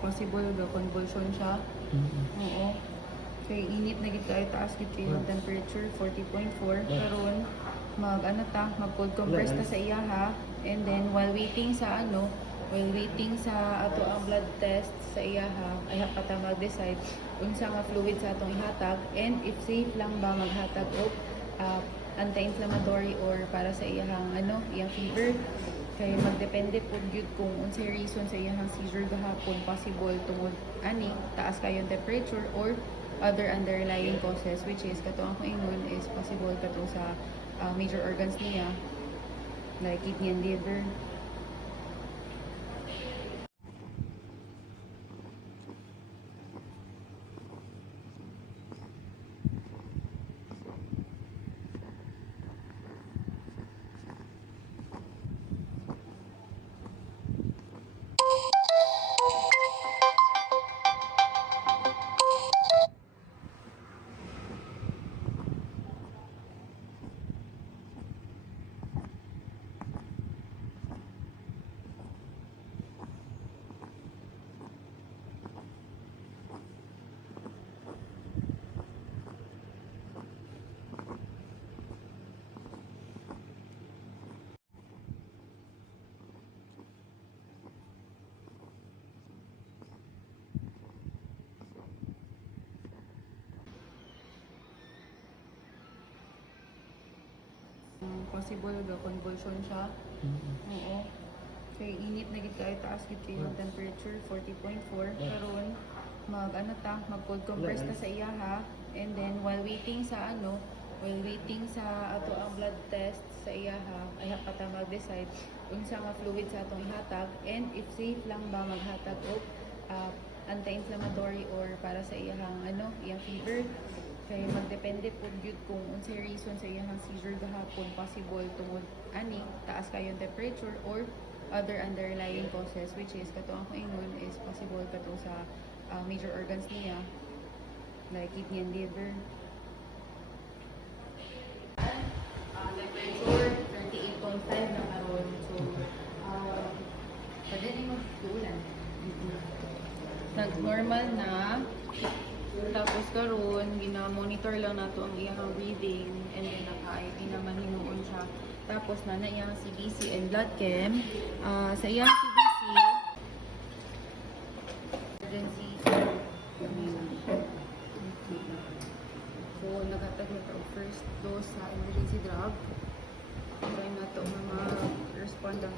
possible ga convulsion siya. Oo. Kay init na gid kayo, taas gid kayo ang temperature 40.4 karon mag cold compress ta sa iya ha. And then while waiting sa ato ang blood test sa iya ha, ay pa ta mag-decide unsa nga fluid sa atong ihatag, and if safe lang ba maghatag og anti-inflammatory or para sa iyang iyang fever. Kay magdepende po gyud kung unsay reason sa iyang seizure gahapon, possible tungod ani taas kayong temperature or other underlying causes, which is kato ang ingon is possible kato sa major organs niya like kidney and liver. Possible ga convulsion siya. Oo. Kay init na gid kayo, taas gid kayo ang temperature 40.4 karon mag cold compress ta sa iya ha. And then while waiting sa ato ang blood test sa iya ha, ay pa ta mag-decide unsa nga fluid sa atong ihatag, and if safe lang ba maghatag og anti-inflammatory or para sa iyang iyang fever. Kay magdepende po gyud kung unsay reason sa iyang seizure gahapon, possible tungod ani taas kayong temperature or other underlying causes, which is kato ang ingon is possible kato sa major organs niya like kidney and liver. Temperature 38.5 na karon, so pwede din mag-ulan. Nag-normal na. Tapos karon gina-monitor lang nato ang iyang breathing, and then naka-IV naman hinuon siya. Tapos na iyang CBC and blood chem. Sa iyang CBC emergency. So naghatag na to first dose sa emergency drug. Try na to mag-respond ang